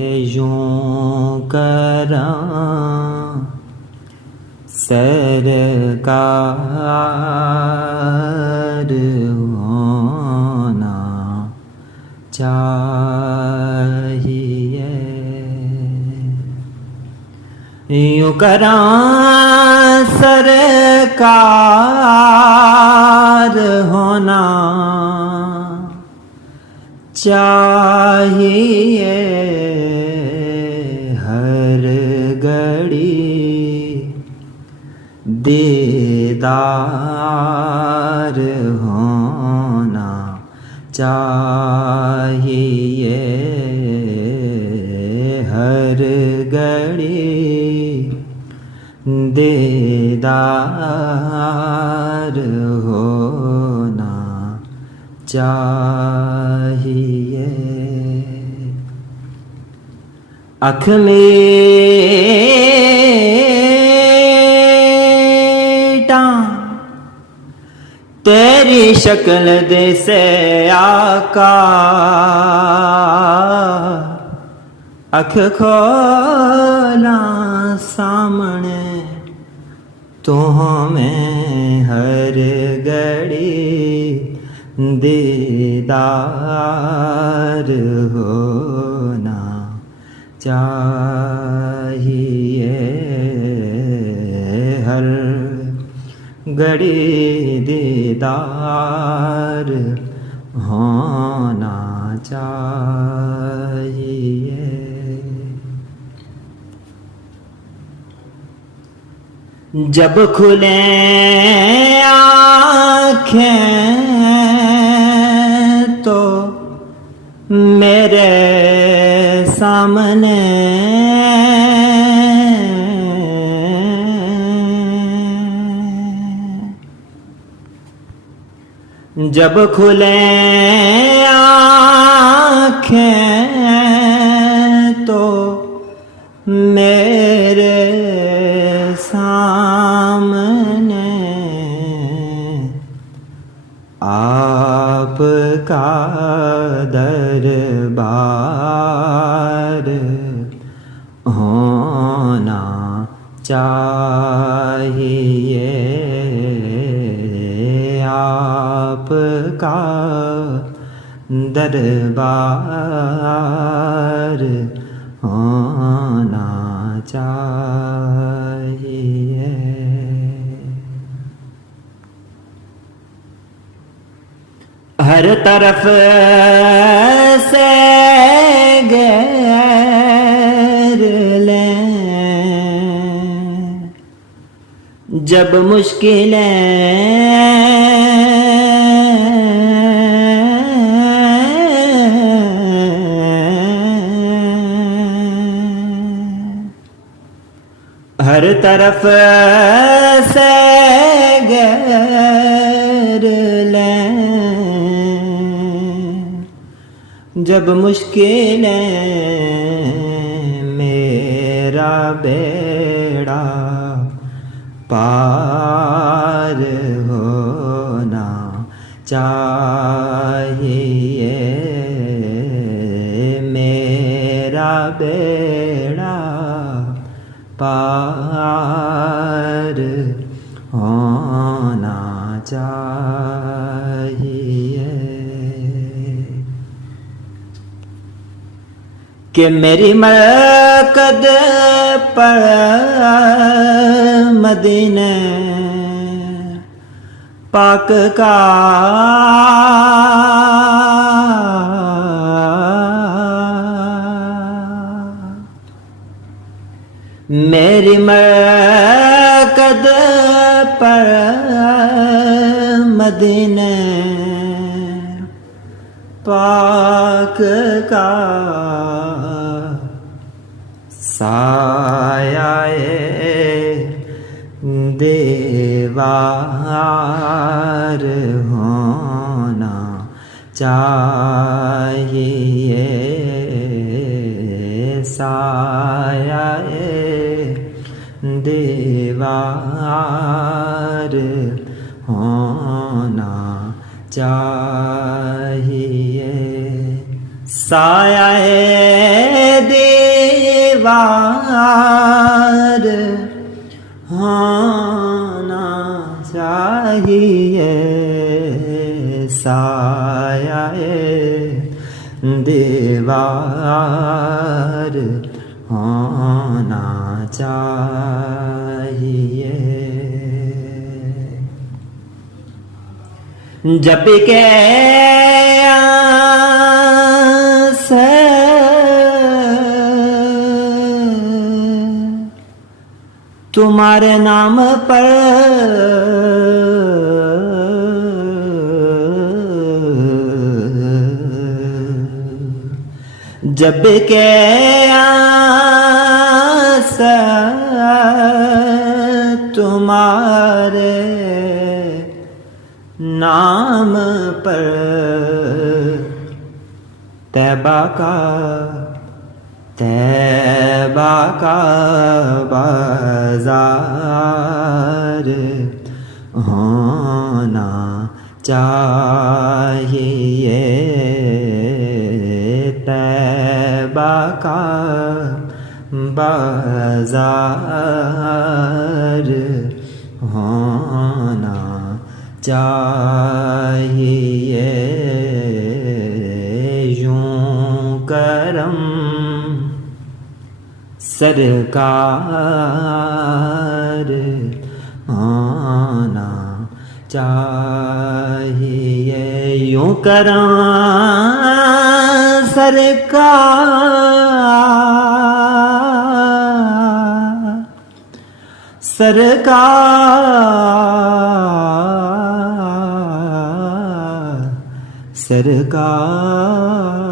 यूं करा सरकार होना चाहिए। यूं करा सरकार होना चाहिए। हर घड़ी दीदार होना चाहिए। हर घड़ी दीदार होना चाहिए। अख मीटा तेरी शक्ल दे से आका, अख खोला सामने तो हमें हर घड़ी दीदार होना चाहिए। हर घड़ी दीदार होना चाहिए। जब खुले आँखें तो मेरे सामने जब खुले आँखें तो मेरे सामने आपका दरबार होना चाहिए। आपका दरबार होना चाहिए। हर तरफ से घेर लें जब मुश्किलें हर तरफ से घेर लें जब मुश्किलें मेरा बेड़ा पार होना चाहिए। मेरा बेड़ा पार होना चाहिए। कि मेरी मरकद पर मदीने पाक का मेरी मरकद पर मदीने पाक का सायाए दीवार होना चाहिए। सायाए दीवार होना चाहिए। सायाए दीवार होना चाहिए, साया दीवार होना चाहिए। जब के से तुम्हारे नाम पर जब के आसा तुम्हारे नाम पर तैबा का बाजार होना चाहिए, तैबा का बाजार होना चाहिए। यूं करम सरकार होना चाहिए, यूं करम सरकार